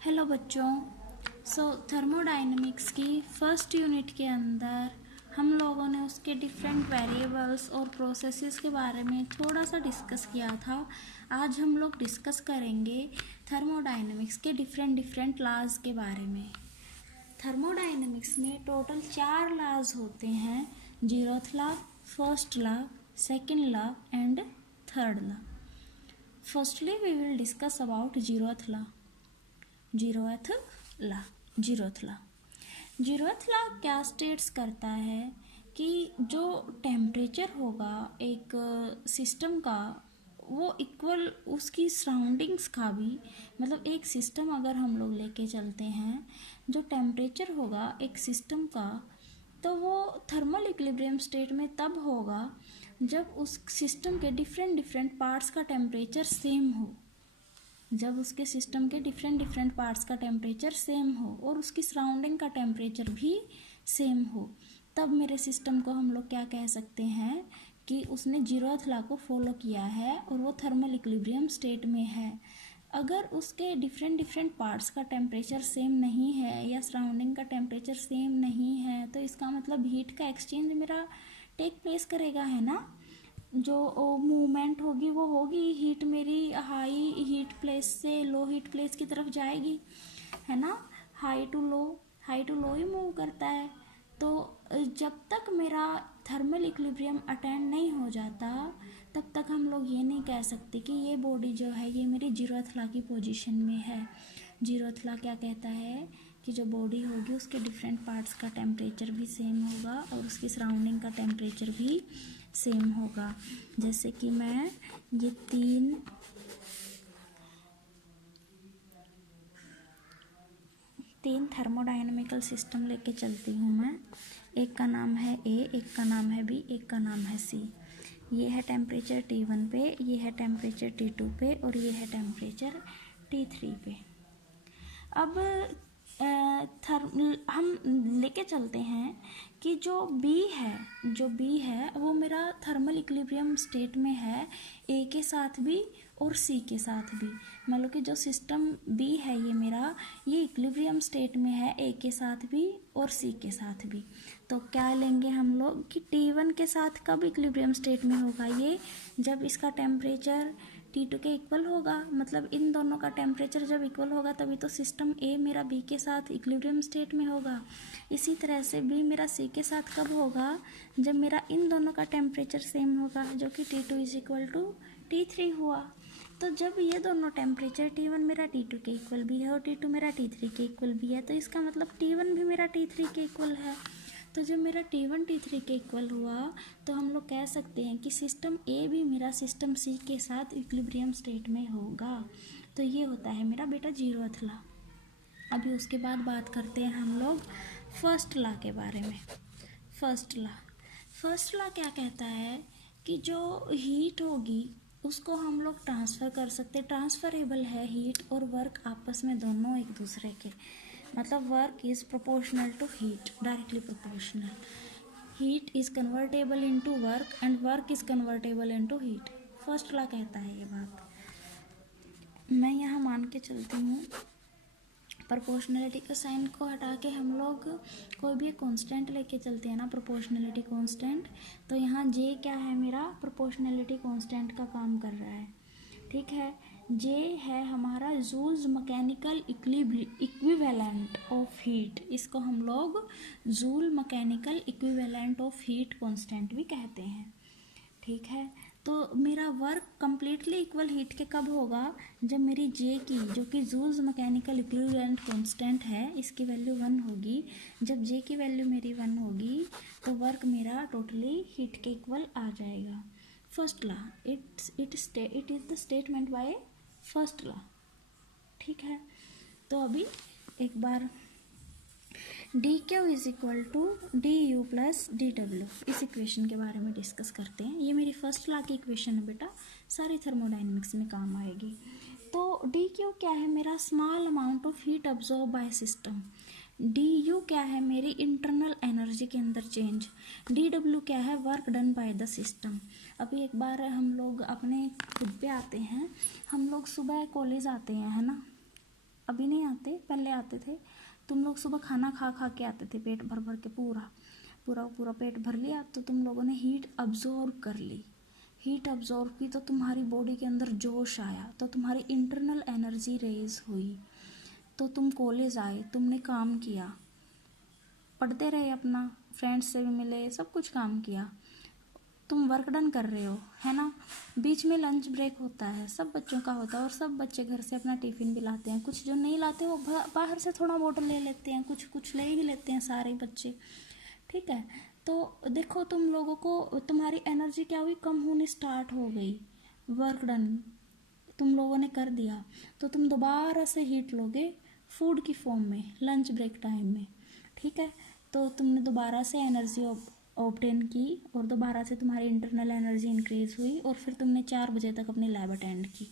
Hello बच्चों। Thermodynamics की first unit के अंदर हम लोगों ने उसके डिफरेंट वेरिएबल्स और प्रोसेसेस के बारे में थोड़ा सा डिस्कस किया था। आज हम लोग डिस्कस करेंगे थर्मोडाइनमिक्स के डिफरेंट लॉज के बारे में। थर्मोडाइनमिक्स में टोटल 4 लॉज होते हैं: zeroth law, first law, second law and third law. Firstly we will discuss about zeroth law. Zeroth law क्या स्टेट्स करता है कि जो टेम्परेचर होगा एक सिस्टम का वो इक्वल उसकी सराउंडिंग्स का भी, मतलब एक सिस्टम अगर हम लोग लेके चलते हैं, जो टेम्परेचर होगा एक सिस्टम का तो वो थर्मल इक्विलिब्रियम स्टेट में तब होगा जब उस सिस्टम के डिफरेंट पार्ट्स का टेम्परेचर सेम हो। जब उसके सिस्टम के डिफरेंट पार्ट्स का टेम्परेचर सेम हो और उसकी सराउंडिंग का टेम्परेचर भी सेम हो, तब मेरे सिस्टम को हम लोग क्या कह सकते हैं कि उसने जीरोथ लॉ को फॉलो किया है और वो थर्मल इक्विलिब्रियम स्टेट में है। अगर उसके डिफरेंट पार्ट्स का टेम्परेचर सेम नहीं है या सराउंडिंग का टेम्परेचर सेम नहीं है, तो इसका मतलब हीट का एक्सचेंज मेरा टेक प्लेस करेगा, है ना। जो मूवमेंट होगी वो होगी, हीट मेरी हाई हीट प्लेस से लो हीट प्लेस की तरफ जाएगी, है ना। हाई टू लो ही मूव करता है। तो जब तक मेरा थर्मल इक्विलिब्रियम अटेंड नहीं हो जाता तब तक हम लोग ये नहीं कह सकते कि ये बॉडी जो है ये मेरी जीरोथ लॉ की पोजीशन में है। जीरोथ लॉ क्या कहता है कि जो बॉडी होगी उसके डिफरेंट पार्ट्स का टेम्परेचर भी सेम होगा और उसकी सराउंडिंग का टेम्परेचर भी सेम होगा। जैसे कि मैं ये तीन थर्मोडायनेमिकल सिस्टम लेके चलती हूँ मैं। एक का नाम है ए, एक का नाम है बी, एक का नाम है सी। ये है टेम्परेचर T1 पे, ये है टेम्परेचर T2 पे और ये है टेम्परेचर T3 पे। अब हम लेके चलते हैं कि जो बी है वो मेरा थर्मल इक्विलिब्रियम स्टेट में है, ए के साथ भी और सी के साथ भी। मान लो कि जो सिस्टम बी है ये मेरा ये इक्विलिब्रियम स्टेट में है, ए के साथ भी और सी के साथ भी। तो क्या लेंगे हम लोग कि T1 के साथ कब इक्विलिब्रियम स्टेट में होगा ये, जब इसका टेम्परेचर T2 के इक्वल होगा। मतलब इन दोनों का टेम्परेचर जब इक्वल होगा तभी तो सिस्टम ए मेरा बी के साथ इक्विलिब्रियम स्टेट में होगा। इसी तरह से बी मेरा सी के साथ कब होगा, जब मेरा इन दोनों का टेम्परेचर सेम होगा, जो कि T2 is equal to T3 हुआ। तो जब ये दोनों टेम्परेचर T1 मेरा T2 के इक्वल भी है और T2 मेरा T3 के इक्वल भी है, तो इसका मतलब T1 भी मेरा T3 के इक्वल है। तो जब मेरा T1 T3 के इक्वल हुआ तो हम लोग कह सकते हैं कि सिस्टम ए भी मेरा सिस्टम सी के साथ इक्विलिब्रियम स्टेट में होगा। तो ये होता है मेरा बेटा जीरोथ लॉ। अभी उसके बाद बात करते हैं हम लोग फर्स्ट लॉ के बारे में। फर्स्ट लॉ क्या कहता है कि जो हीट होगी उसको हम लोग ट्रांसफ़र कर सकते, ट्रांसफरेबल है हीट और वर्क आपस में दोनों एक दूसरे के, मतलब work is proportional to heat, directly proportional. Heat is convertible into work and work is convertible into heat. First law कहता है ये बात। मैं यहाँ मान के चलती हूँ, प्रोपोर्शनलिटी का साइन को हटा के हम लोग कोई भी एक कांस्टेंट लेके चलते हैं ना, प्रोपोर्शनलिटी कांस्टेंट। तो यहाँ जे क्या है मेरा, प्रोपोर्शनलिटी कांस्टेंट का काम कर रहा है, ठीक है। जे है हमारा Joule's mechanical equivalent of heat, इसको हम लोग Joule mechanical equivalent of heat constant भी कहते हैं, ठीक है। तो मेरा वर्क कम्प्लीटली इक्वल हीट के कब होगा, जब मेरी जे की, जो कि जूल्स मैकेनिकल इक्विवेलेंट कांस्टेंट है, इसकी वैल्यू 1 होगी। जब जे की वैल्यू मेरी 1 होगी तो वर्क मेरा टोटली हीट के इक्वल आ जाएगा। First law it is the statement by first law, ठीक है। तो अभी एक बार dq is equal to du plus dw, इस इक्वेशन के बारे में डिस्कस करते हैं। ये मेरी फर्स्ट लॉ की इक्वेशन है बेटा, सारी थर्मोडाइनमिक्स में काम आएगी। तो dq क्या है मेरा, small amount of heat absorb by system. du क्या है मेरी इंटरनल एनर्जी के अंदर चेंज। dw क्या है, work done by the system. अभी एक बार हम लोग अपने खुद पे आते हैं। हम लोग सुबह कॉलेज आते हैं, है ना। अभी नहीं आते, पहले आते थे। तुम लोग सुबह खाना खा खा के आते थे पेट भर भर के, पूरा पूरा पूरा पेट भर लिया तो तुम लोगों ने हीट अब्जॉर्ब कर ली। हीट अब्जॉर्ब की तो तुम्हारी बॉडी के अंदर जोश आया, तो तुम्हारी इंटरनल एनर्जी रेज हुई, तो तुम कॉलेज आए, तुमने काम किया, पढ़ते रहे, अपना फ्रेंड्स से भी मिले, सब कुछ काम किया, तुम वर्क डन कर रहे हो, है ना। बीच में लंच ब्रेक होता है, सब बच्चों का होता है, और सब बच्चे घर से अपना टिफ़िन भी लाते हैं। कुछ जो नहीं लाते वो बाहर से थोड़ा बॉटल ले लेते हैं, कुछ कुछ ले ही लेते हैं सारे बच्चे, ठीक है। तो देखो तुम लोगों को, तुम्हारी एनर्जी क्या हुई, कम होने स्टार्ट हो गई। वर्क डन तुम लोगों ने कर दिया, तो तुम दोबारा से हीट लोगे फूड की फॉर्म में लंच ब्रेक टाइम में, ठीक है। तो तुमने दोबारा से एनर्जी ऑब्टेन की, और दोबारा से तुम्हारी इंटरनल एनर्जी इंक्रीज हुई, और फिर तुमने 4 बजे तक अपनी लैब अटेंड की।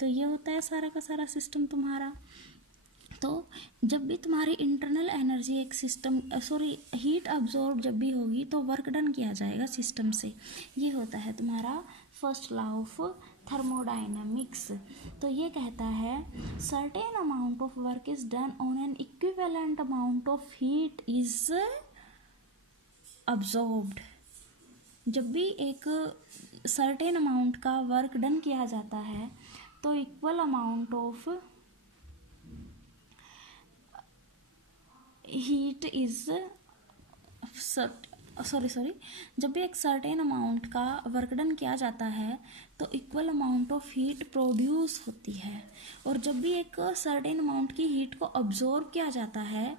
तो ये होता है सारा का सारा सिस्टम तुम्हारा। तो जब भी तुम्हारी इंटरनल एनर्जी एक सिस्टम हीट अब्जॉर्ब जब भी होगी तो वर्क डन किया जाएगा सिस्टम से। ये होता है तुम्हारा फर्स्ट लॉ ऑफ थर्मोडायनामिक्स। तो ये कहता है certain amount of work is done on an equivalent amount of heat is absorbed. जब भी एक सर्टेन अमाउंट का वर्क डन किया जाता है तो equal amount of heat is जब भी एक सर्टेन अमाउंट का वर्क डन किया जाता है तो equal amount of heat produce होती है, और जब भी एक सर्टेन अमाउंट की हीट को अब्जॉर्ब किया जाता है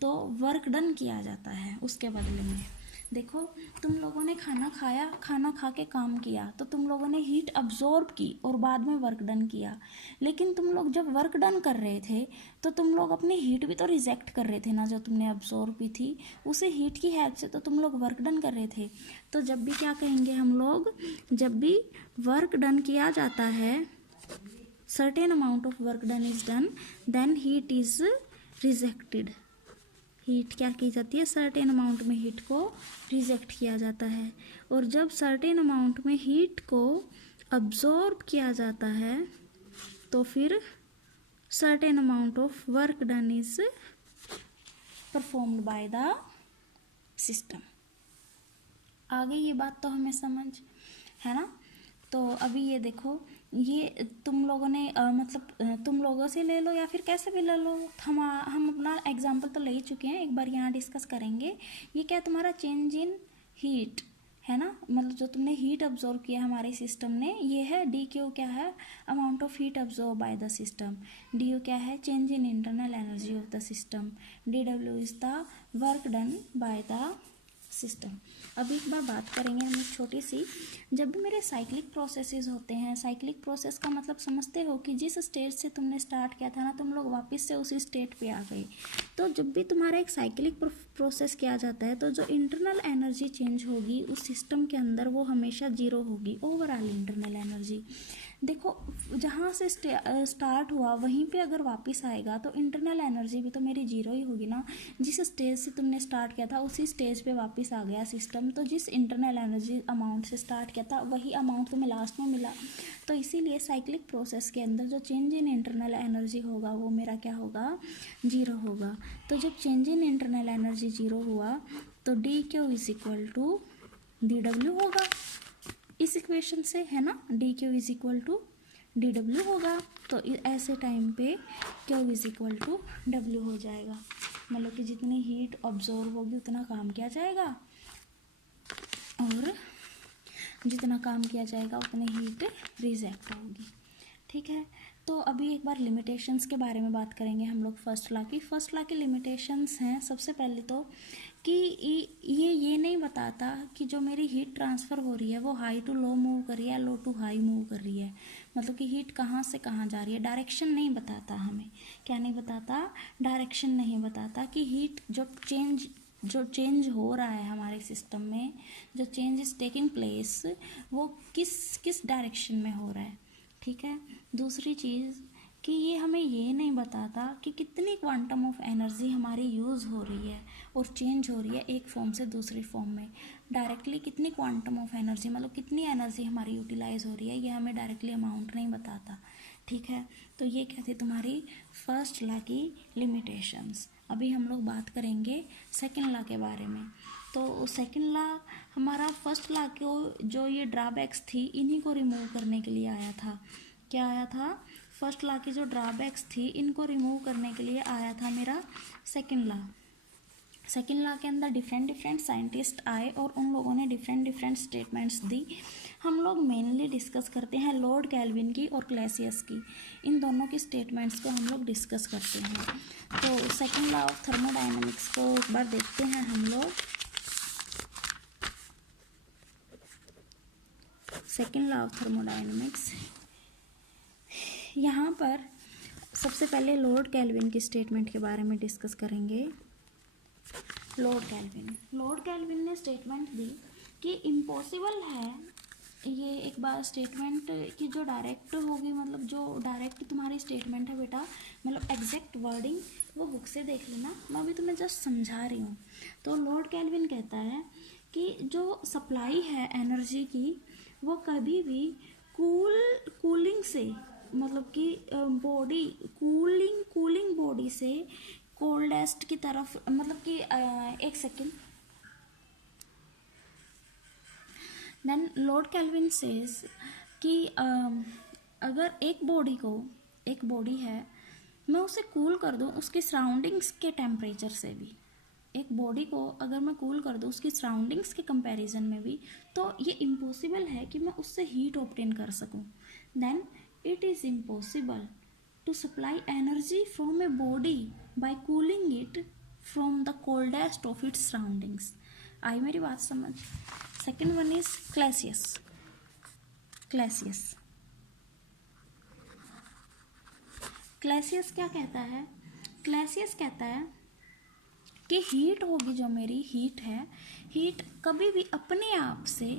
तो वर्क डन किया जाता है उसके बदले में। देखो तुम लोगों ने खाना खाया, खाना खा के काम किया, तो तुम लोगों ने हीट अब्जॉर्ब की और बाद में वर्क डन किया। लेकिन तुम लोग जब वर्क डन कर रहे थे तो तुम लोग अपनी हीट भी तो रिजेक्ट कर रहे थे ना, जो तुमने अब्जॉर्ब की थी उसे हीट की हेल्प से तो तुम लोग वर्क डन कर रहे थे। तो जब भी क्या कहेंगे हम लोग, जब भी वर्क डन किया जाता है, certain amount of work done is done, then heat is rejected. Heat क्या की जाती है, सर्टेन अमाउंट में हीट को रिजेक्ट किया जाता है, और जब सर्टेन अमाउंट में हीट को अब्जॉर्ब किया जाता है तो फिर certain amount of work done is performed by the system. आगे ये बात तो हमें समझ है ना। तो अभी ये देखो, ये तुम लोगों ने तुम लोगों से ले लो या फिर कैसे भी ले लो, हम अपना एग्जांपल तो ले ही चुके हैं, एक बार यहाँ डिस्कस करेंगे। ये क्या तुम्हारा चेंज इन हीट है ना, मतलब जो तुमने हीट अब्जॉर्ब किया हमारे सिस्टम ने, ये है डी क्यू क्या है, amount of heat absorb bye the system. D you क्या है, change in internal energy of the system. D W is the work done by the system. अब एक बार बात करेंगे हम एक छोटी सी, जब भी मेरे साइक्लिक प्रोसेसेस होते हैं, साइक्लिक प्रोसेस का मतलब समझते हो कि जिस स्टेट से तुमने स्टार्ट किया था ना, तुम लोग वापस से उसी स्टेट पे आ गए। तो जब भी तुम्हारा एक साइक्लिक प्रोसेस किया जाता है तो जो इंटरनल एनर्जी चेंज होगी उस सिस्टम के अंदर वो हमेशा जीरो होगी, ओवरऑल इंटरनल एनर्जी। देखो जहाँ से स्टार्ट हुआ वहीं पे अगर वापस आएगा तो इंटरनल एनर्जी भी तो मेरी जीरो ही होगी ना। जिस स्टेज से तुमने स्टार्ट किया था उसी स्टेज पे वापस आ गया सिस्टम, तो जिस इंटरनल एनर्जी अमाउंट से स्टार्ट किया था वही अमाउंट तुम्हें लास्ट में मिला। तो इसीलिए साइक्लिक प्रोसेस के अंदर जो चेंज इन इंटरनल एनर्जी होगा वो मेरा क्या होगा, जीरो होगा। तो जब change in internal energy zero हुआ तो D Q is equal to D W होगा, इस इक्वेशन से है ना, D Q is equal to D W होगा। तो ऐसे टाइम पे Q is equal to W हो जाएगा, मतलब कि जितनी हीट ऑब्जॉर्व होगी उतना काम किया जाएगा, और जितना काम किया जाएगा उतनी हीट रिजेक्ट होगी, ठीक है। तो अभी एक बार लिमिटेशंस के बारे में बात करेंगे हम लोग। फर्स्ट लॉ की लिमिटेशंस हैं सबसे पहले तो कि ये नहीं बताता कि जो मेरी हीट ट्रांसफ़र हो रही है वो हाई टू लो मूव कर रही है, लो टू हाई मूव कर रही है, मतलब कि हीट कहाँ से कहाँ जा रही है, डायरेक्शन नहीं बताता हमें। क्या नहीं बताता, डायरेक्शन नहीं बताता कि हीट जो चेंज हो रहा है हमारे सिस्टम में, जो चेंज इज टेकिंग प्लेस वो किस डायरेक्शन में हो रहा है, ठीक है। दूसरी चीज़ कि ये हमें ये नहीं बताता कि कितनी क्वांटम ऑफ एनर्जी हमारी यूज़ हो रही है और चेंज हो रही है एक फॉर्म से दूसरी फॉर्म में। डायरेक्टली कितनी क्वांटम ऑफ एनर्जी, मतलब कितनी एनर्जी हमारी यूटिलाइज हो रही है, ये हमें डायरेक्टली अमाउंट नहीं बताता। ठीक है। तो ये क्या थी तुम्हारी फर्स्ट लॉ की लिमिटेशंस। अभी हम लोग बात करेंगे सेकंड लॉ के बारे में। तो सेकंड लॉ हमारा फर्स्ट लॉ को जो ये ड्रॉबैक्स थी इन्हीं को रिमूव करने के लिए आया था। क्या आया था? फर्स्ट लॉ की जो ड्रॉबैक्स थी इनको रिमूव करने के लिए आया था मेरा सेकंड लॉ। सेकेंड लॉ के अंदर डिफरेंट डिफरेंट साइंटिस्ट आए और उन लोगों ने डिफरेंट डिफरेंट स्टेटमेंट्स दी। हम लोग मेनली डिस्कस करते हैं लॉर्ड कैल्विन की और क्लैसियस की, इन दोनों की स्टेटमेंट्स को हम लोग डिस्कस करते हैं। तो सेकेंड लॉ ऑफ थर्मोडायनेमिक्स को एक बार देखते हैं हम लोग। सेकेंड लॉ ऑफ थर्मोडायनेमिक्स, यहाँ पर सबसे पहले लॉर्ड कैल्विन की स्टेटमेंट के बारे में डिस्कस करेंगे। लॉर्ड कैल्विन ने स्टेटमेंट दी कि इम्पॉसिबल है, ये एक बार स्टेटमेंट की जो डायरेक्ट होगी, मतलब जो डायरेक्ट तुम्हारी स्टेटमेंट है बेटा, मतलब एग्जैक्ट वर्डिंग वो बुक से देख लेना, मैं अभी तुम्हें जस्ट समझा रही हूँ। तो लॉर्ड कैल्विन कहता है कि जो सप्लाई है एनर्जी की वो कभी भी कूलिंग से, मतलब कि बॉडी कूलिंग बॉडी से कोल्डेस्ट की तरफ, मतलब कि एक second. Then Lord Kelvin says कि अगर एक बॉडी है मैं उसे कूल कर दूं उसकी सराउंडिंग्स के टेम्परेचर से भी, एक बॉडी को अगर मैं कूल कर दूं उसकी सराउंडिंग्स के कंपैरिजन में भी, तो ये इम्पॉसिबल है कि मैं उससे हीट ऑब्टेन कर सकूं। Then it is impossible to supply energy from a body by cooling it from the coldest of its surroundings। आई मेरी बात समझ? सेकेंड वन इज क्लैसियस क्या कहता है? क्लैसियस कहता है कि हीट होगी, जो मेरी हीट है, हीट कभी भी अपने आप से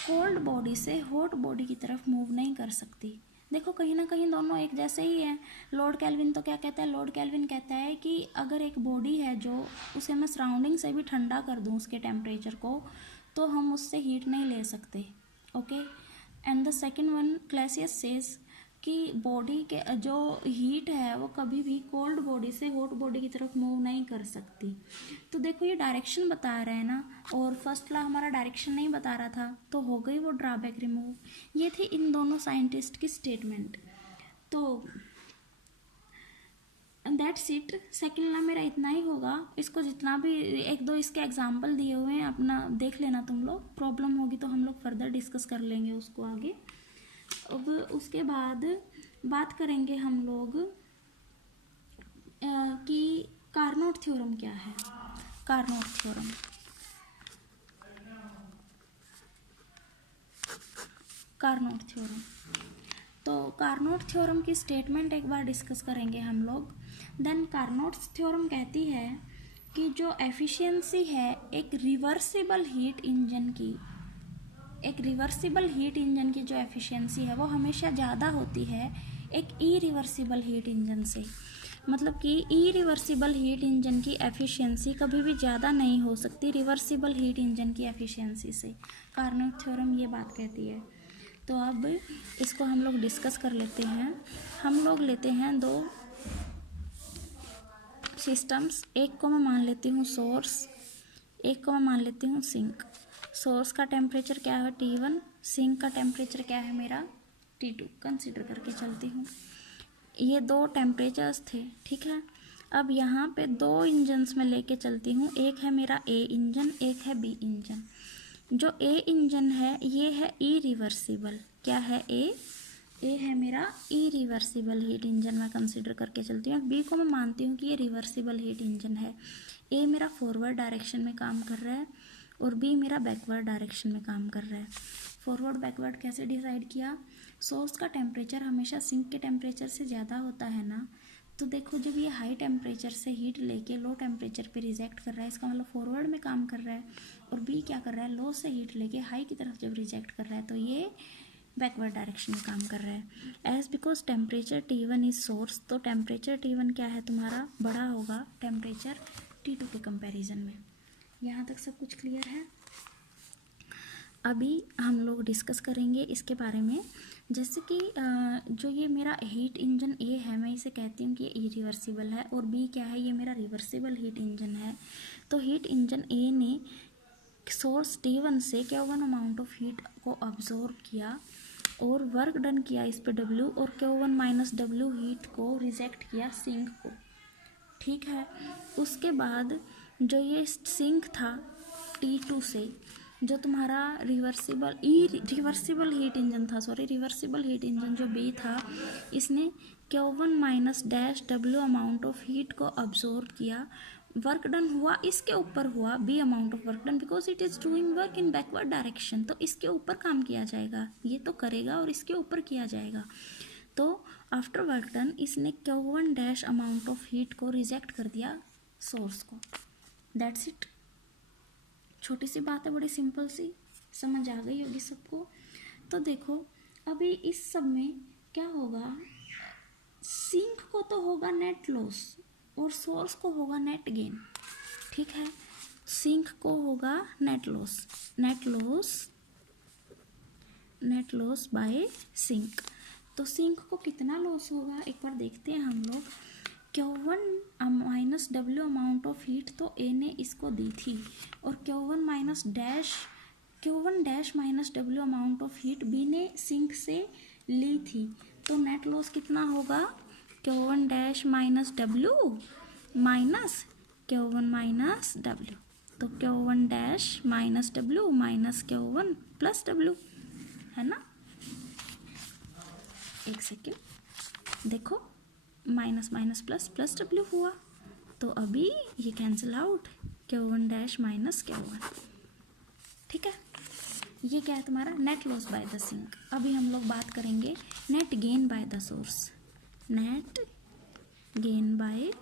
कोल्ड बॉडी से हॉट बॉडी की तरफ मूव नहीं कर सकती। देखो कहीं ना कहीं दोनों एक जैसे ही हैं। लॉर्ड कैल्विन तो क्या कहता है? लॉर्ड कैल्विन कहता है कि अगर एक बॉडी है जो उसे मैं सराउंडिंग से भी ठंडा कर दूं उसके टेम्परेचर को, तो हम उससे हीट नहीं ले सकते। Okay. And the second one Clausius says कि बॉडी के जो हीट है वो कभी भी कोल्ड बॉडी से हॉट बॉडी की तरफ मूव नहीं कर सकती। तो देखो ये डायरेक्शन बता रहा है ना, और फर्स्ट लॉ हमारा डायरेक्शन नहीं बता रहा था, तो हो गई वो ड्रॉबैक रिमूव। ये थी इन दोनों साइंटिस्ट की स्टेटमेंट। तो दैट्स इट। सेकेंड लॉ मेरा इतना ही होगा। इसको जितना भी एक दो इसके एग्जाम्पल दिए हुए हैं अपना देख लेना तुम लोग, प्रॉब्लम होगी तो हम लोग फर्दर डिस्कस कर लेंगे उसको आगे। अब उसके बाद बात करेंगे हम लोग कि कार्नोट थ्योरम क्या है। कार्नोट थ्योरम, तो कार्नोट थ्योरम की स्टेटमेंट एक बार डिस्कस करेंगे हम लोग। देन कार्नोट थ्योरम कहती है कि जो एफिशिएंसी है एक रिवर्सिबल हीट इंजन की जो एफिशिएंसी है वो हमेशा ज़्यादा होती है एक इरिवर्सिबल हीट इंजन से। मतलब कि इरिवर्सिबल हीट इंजन की एफिशिएंसी कभी भी ज़्यादा नहीं हो सकती रिवर्सिबल हीट इंजन की एफिशिएंसी से। कार्नोट थ्योरम ये बात कहती है। तो अब इसको हम लोग डिस्कस कर लेते हैं। हम लोग लेते हैं दो सिस्टम्स, एक को मैं मान लेती हूँ सोर्स, एक को मैं मान लेती हूँ सिंक। सोर्स का टेम्परेचर क्या है T1, सिंक का टेम्परेचर क्या है मेरा T2। कंसीडर करके चलती हूँ, ये दो टेम्परेचर्स थे, ठीक है। अब यहाँ पे दो इंजन्स में लेके चलती हूँ, एक है मेरा A इंजन, एक है B इंजन। जो A इंजन है ये है इरिवर्सिबल, क्या है ए है मेरा इरिवर्सिबल हीट इंजन मैं कंसीडर करके चलती हूँ। बी को मैं मानती हूँ कि ये रिवर्सिबल हीट इंजन है। ए मेरा फॉरवर्ड डायरेक्शन में काम कर रहा है और बी मेरा बैकवर्ड डायरेक्शन में काम कर रहा है। फॉरवर्ड बैकवर्ड कैसे डिसाइड किया? सोर्स का टेम्परेचर हमेशा सिंक के टेम्परेचर से ज़्यादा होता है ना, तो देखो जब ये हाई टेम्परेचर से हीट लेके लो टेम्परेचर पे रिजेक्ट कर रहा है, इसका मतलब फॉरवर्ड में काम कर रहा है। और बी क्या कर रहा है? लो से हीट लेके हाई की तरफ जब रिजेक्ट कर रहा है तो ये बैकवर्ड डायरेक्शन में काम कर रहा है। As because temperature T1 is source, तो टेम्परेचर T1 क्या है तुम्हारा? बड़ा होगा टेम्परेचर T2 के कंपैरिजन में। यहाँ तक सब कुछ क्लियर है? अभी हम लोग डिस्कस करेंगे इसके बारे में। जैसे कि जो ये मेरा हीट इंजन ए है, मैं इसे कहती हूँ कि ये इरिवर्सिबल है, और बी क्या है, ये मेरा रिवर्सिबल हीट इंजन है। तो हीट इंजन ए ने सोर्स T1 से Q1 अमाउंट ऑफ हीट को अब्जॉर्ब किया और वर्क डन किया इस पे W, और Q1 माइनस W हीट को रिजेक्ट किया सिंक को। ठीक है, उसके बाद जो ये सिंक था T2 से, जो तुम्हारा रिवर्सिबल हीट इंजन था, रिवर्सिबल हीट इंजन जो बी था, इसने Q1 minus dash W amount of heat को अब्जॉर्ब किया। वर्क डन हुआ इसके ऊपर हुआ B amount of work done, because it is doing work in backward direction, तो इसके ऊपर काम किया जाएगा, ये तो करेगा और इसके ऊपर किया जाएगा। तो आफ्टर वर्क डन इसने Q1 dash amount of heat को रिजेक्ट कर दिया सोर्स को। That's it. छोटी सी बात है, बड़ी सिंपल सी, समझ आ गई होगी सबको। तो देखो अभी इस सब में क्या होगा, सिंक को तो होगा नेट लॉस और सोर्स को होगा नेट गेन। ठीक है, सिंक को होगा नेट लॉस बाय सिंक। तो सिंक को कितना लॉस होगा एक बार देखते हैं हम लोग। Q1 minus W amount of heat तो A ने इसको दी थी, और Q1 dash minus W amount of heat B ने सिंक से ली थी। तो नेट लॉस कितना होगा, Q1 dash minus W minus Q1 minus W। तो Q1 dash minus W minus Q1 plus W, है ना। एक सेकेंड देखो, minus minus plus plus W हुआ, तो अभी ये cancel out, Q1 dash minus Q1। ठीक है, ये क्या है तुम्हारा net loss by the sink. अभी हम लोग बात करेंगे net gain by the source. Net gain by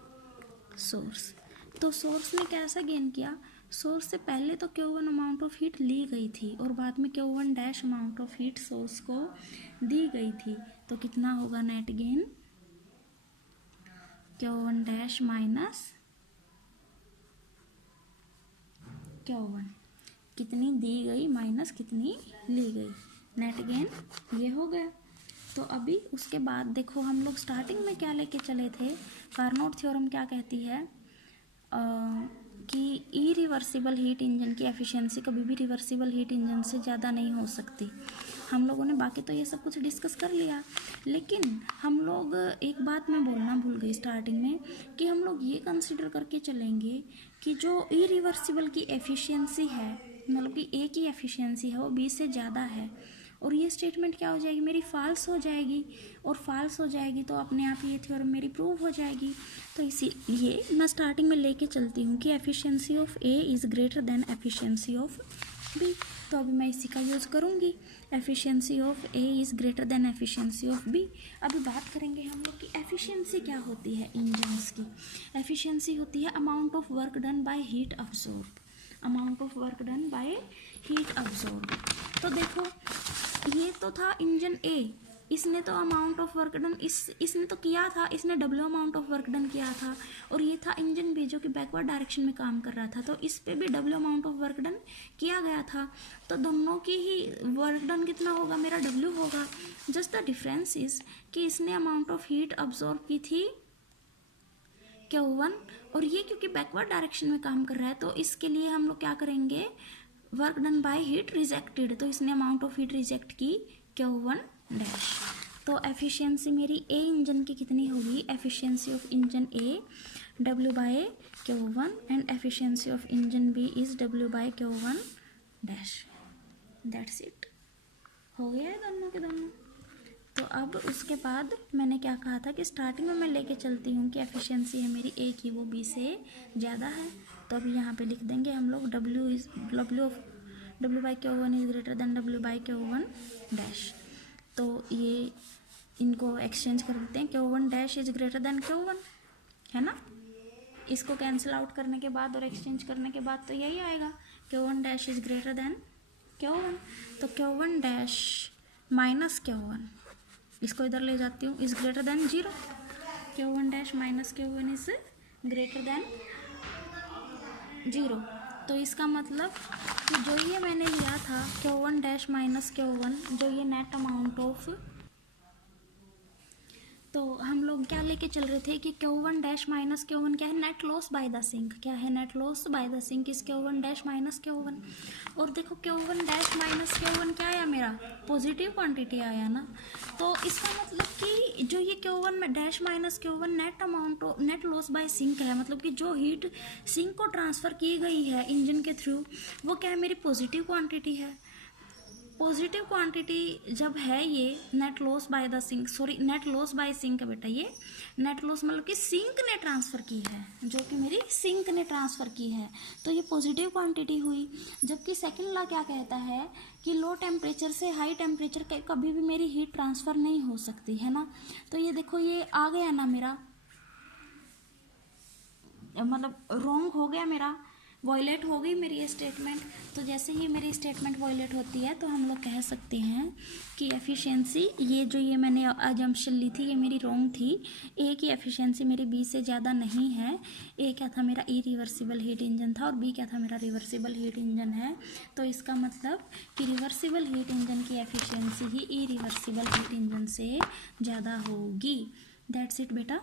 source, तो सोर्स ने कैसा गेन किया, सोर्स से पहले तो Q1 अमाउंट ऑफ हीट ली गई थी और बाद में Q1 dash amount of heat source को दी गई थी। तो कितना होगा net gain, Q1 dash minus Q1, कितनी दी गई माइनस कितनी ली गई, नेट गेन ये हो गया। तो अभी उसके बाद देखो हम लोग स्टार्टिंग में क्या लेके चले थे, कार्नोट थ्योरम क्या कहती है कि इरिवर्सिबल हीट इंजन की एफिशिएंसी कभी भी रिवर्सिबल हीट इंजन से ज़्यादा नहीं हो सकती। हम लोगों ने बाकी तो ये सब कुछ डिस्कस कर लिया, लेकिन हम लोग एक बात मैं बोलना भूल गई स्टार्टिंग में, कि हम लोग ये कंसिडर करके चलेंगे कि जो इरिवर्सिबल की एफिशिएंसी है, मतलब कि ए की एफिशिएंसी है वो बी से ज़्यादा है, और ये स्टेटमेंट क्या हो जाएगी मेरी फॉल्स हो जाएगी, और फॉल्स हो जाएगी तो अपने आप ये थ्योरम मेरी प्रूव हो जाएगी। तो इसीलिए मैं स्टार्टिंग में लेके चलती हूँ कि efficiency of A is greater than efficiency of B. तो अभी मैं इसी का यूज़ करूँगी, efficiency of A is greater than efficiency of B. अभी बात करेंगे हम लोग कि एफिशिएंसी क्या होती है इंजन्स की। एफिशिएंसी होती है amount of work done by heat absorb, amount of work done by heat absorb. तो देखो ये तो था इंजन ए, इसने तो अमाउंट ऑफ वर्क डन इसने तो किया था, इसने W amount of work done किया था, और ये था इंजन बी जो कि बैकवर्ड डायरेक्शन में काम कर रहा था, तो इस पे भी W amount of work done किया गया था। तो दोनों की ही वर्क डन कितना होगा, मेरा W होगा। जस्ट द डिफरेंस इज कि इसने अमाउंट ऑफ हीट अब्जॉर्ब की थी Q1, और ये क्योंकि बैकवर्ड डायरेक्शन में काम कर रहा है तो इसके लिए हम लोग क्या करेंगे, work done by heat rejected, तो इसने अमाउंट ऑफ हीट रिजेक्ट की Q1 डैश। तो एफिशिएंसी मेरी ए इंजन की कितनी होगी, efficiency of engine A W by Q1 and efficiency of engine B is W by Q1 dash. That's it, हो गया है दोनों के दोनों। तो अब उसके बाद मैंने क्या कहा था कि स्टार्टिंग में मैं लेके चलती हूँ कि एफिशिएंसी है मेरी ए की वो बी से ज़्यादा है। तो अभी यहाँ पे लिख देंगे हम लोग W by Q1 is greater then W by Q1 dash. तो ये इनको एक्सचेंज कर देते हैं, Q1 dash is greater then Q1, है ना। इसको कैंसिल आउट करने के बाद और एक्सचेंज करने के बाद तो यही आएगा, Q1 dash is greater then Q1। तो Q1 डैश माइनस Q1, इसको इधर ले जाती हूँ, is greater then 0। Q1 dash minus Q1 is greater then 0। तो इसका मतलब कि जो ये मैंने लिया था Q1 डैश माइनस Q1, जो ये नेट अमाउंट ऑफ, तो हम लोग क्या लेके चल रहे थे कि Q1 डैश माइनस Q1 क्या है, net loss by the sink. क्या है, net loss by the sink इस Q1 डैश माइनस Q1। और देखो Q1 डैश माइनस Q1 क्या आया मेरा, पॉजिटिव क्वांटिटी आया ना। तो इसका मतलब कि जो ये Q1 dash minus Q1 net amount net loss by sink है, मतलब कि जो हीट सिंक को ट्रांसफ़र की गई है इंजन के थ्रू, वो क्या है, मेरी पॉजिटिव क्वांटिटी है। पॉजिटिव क्वांटिटी जब है ये net loss by the sink, sorry net loss by sink है बेटा, ये नेट लॉस मतलब कि सिंक ने ट्रांसफ़र की है, जो कि मेरी सिंक ने ट्रांसफ़र की है, तो ये पॉजिटिव क्वांटिटी हुई। जबकि सेकंड लॉ क्या कहता है कि लो टेम्परेचर से हाई टेम्परेचर कभी भी मेरी हीट ट्रांसफ़र नहीं हो सकती है ना। तो ये देखो ये आ गया ना मेरा, मतलब रॉन्ग हो गया मेरा, वॉयलेट हो गई मेरी ये स्टेटमेंट। तो जैसे ही मेरी स्टेटमेंट वॉयलेट होती है तो हम लोग कह सकते हैं कि एफिशिएंसी, ये जो ये मैंने अजम्पशन ली थी ये मेरी रॉन्ग थी। ए की एफिशिएंसी मेरी बी से ज़्यादा नहीं है। ए क्या था, मेरा इरिवर्सिबल हीट इंजन था, और बी क्या था, मेरा रिवर्सिबल हीट इंजन है। तो इसका मतलब कि रिवर्सिबल हीट इंजन की एफिशिएंसी ही इरिवर्सिबल हीट इंजन से ज़्यादा होगी। दैट्स इट बेटा,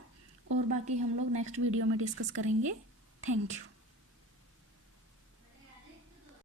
और बाकी हम लोग नेक्स्ट वीडियो में डिस्कस करेंगे। Thank you.